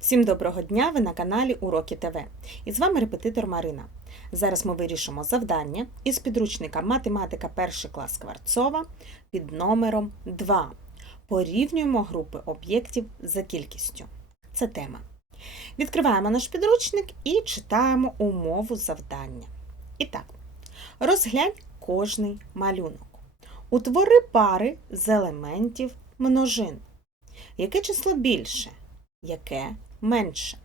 Всім доброго дня! Ви на каналі Уроки ТВ. І з вами репетитор Марина. Зараз ми вирішимо завдання із підручника Математика 1 клас Кварцова під номером 2. Порівнюємо групи об'єктів за кількістю. Це тема. Відкриваємо наш підручник і читаємо умову завдання. І так, розглянь кожний малюнок. Утвори пари з елементів множин. Яке число більше? Яке менше?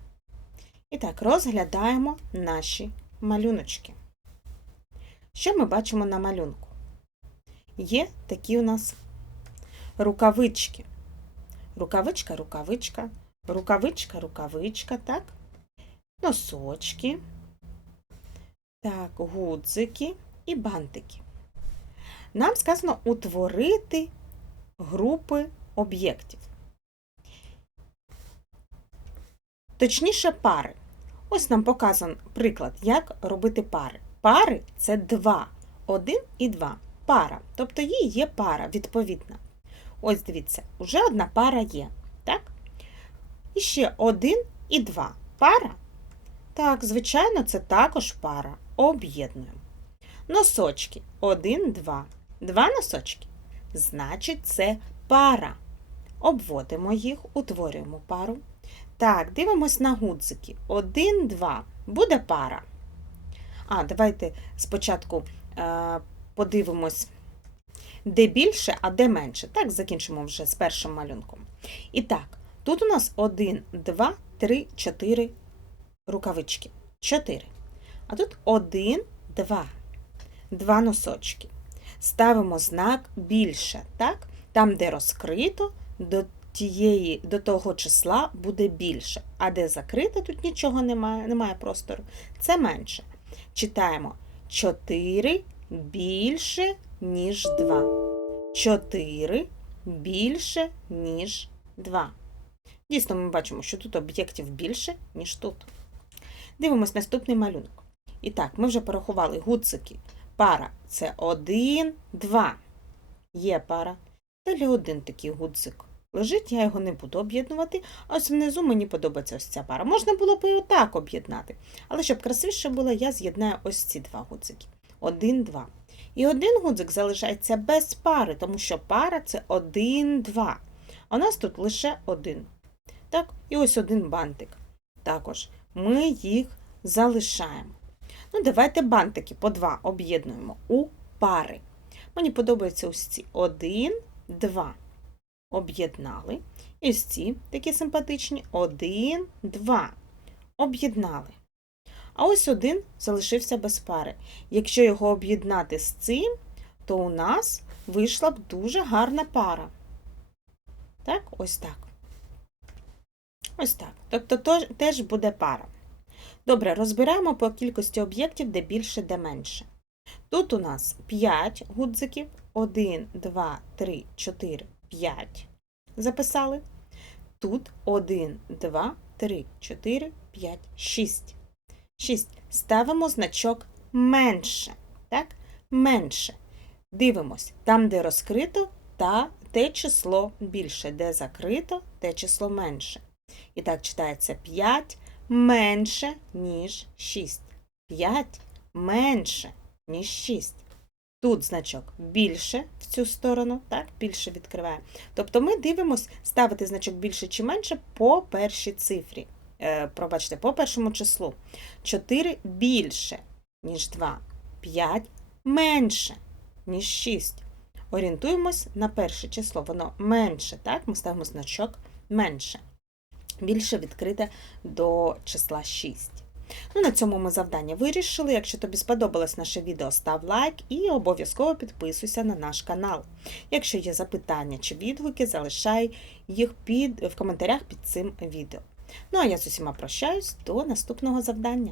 І так, розглядаємо наші малюночки. Що ми бачимо на малюнку? Є такі у нас рукавички. Рукавичка, рукавичка, рукавичка, рукавичка, так? Носочки, так, гудзики і бантики. Нам сказано утворити групи об'єктів. Точніше, пари. Ось нам показан приклад, як робити пари. Пари це два. Один і два. Пара. Тобто їй є пара, відповідна. Ось дивіться, вже одна пара є. Так? І ще один і два. Пара? Так, звичайно, це також пара. Об'єднуємо. Носочки. Один, два. Два носочки. Значить, це пара. Обводимо їх, утворюємо пару. Так, дивимось на гудзики. Один, два. Буде пара. А, давайте спочатку е, подивимось, де більше, а де менше. Так, закінчимо вже з першим малюнком. І так, тут у нас один, два, три, чотири рукавички. Чотири. А тут один, два. Два носочки. Ставимо знак більше, так? Там, де розкрито, до тієї, до того числа буде більше. А де закрито, тут нічого немає, немає простору. Це менше. Читаємо 4 більше, ніж 2. 4 більше, ніж 2. Дійсно, ми бачимо, що тут об'єктів більше, ніж тут. Дивимось наступний малюнок. І так, ми вже порахували гудзики. Пара це 1, 2. Є пара. Далі один такий гудзик лежить, я його не буду об'єднувати. А ось внизу мені подобається ось ця пара. Можна було б і отак об'єднати. Але щоб красивіше було, я з'єднаю ось ці два гудзики. Один, два. І один гудзик залишається без пари, тому що пара це один, два. У нас тут лише один. Так, і ось один бантик. Також ми їх залишаємо. Ну, давайте бантики по два об'єднуємо у пари. Мені подобаються ось ці один, два об'єднали. І ось ці такі симпатичні. Один, два. Об'єднали. А ось один залишився без пари. Якщо його об'єднати з цим, то у нас вийшла б дуже гарна пара. Так, ось так. Ось так. Тобто то, теж буде пара. Добре, розбираємо по кількості об'єктів, де більше, де менше. Тут у нас 5 гудзиків. 1, 2, 3, 4, 5 записали. Тут 1, 2, 3, 4, 5, 6. 6. Ставимо значок менше. Так? Менше. Дивимось, там, де розкрито, та те число більше, де закрито, те число менше. І так читається 5 менше, ніж 6. 5 менше, ніж 6. Тут значок більше в цю сторону, так, більше відкриває. Тобто ми дивимося ставити значок більше чи менше по першій цифрі. Е, Пробачте, по першому числу. 4 більше, ніж 2. 5 менше, ніж 6. Орієнтуємось на перше число. Воно менше, так? Ми ставимо значок менше. Більше відкрите до числа 6. Ну, на цьому ми завдання вирішили. Якщо тобі сподобалось наше відео, став лайк і обов'язково підписуйся на наш канал. Якщо є запитання чи відгуки, залишай їх під, в коментарях під цим відео. Ну а я з усіма прощаюсь до наступного завдання.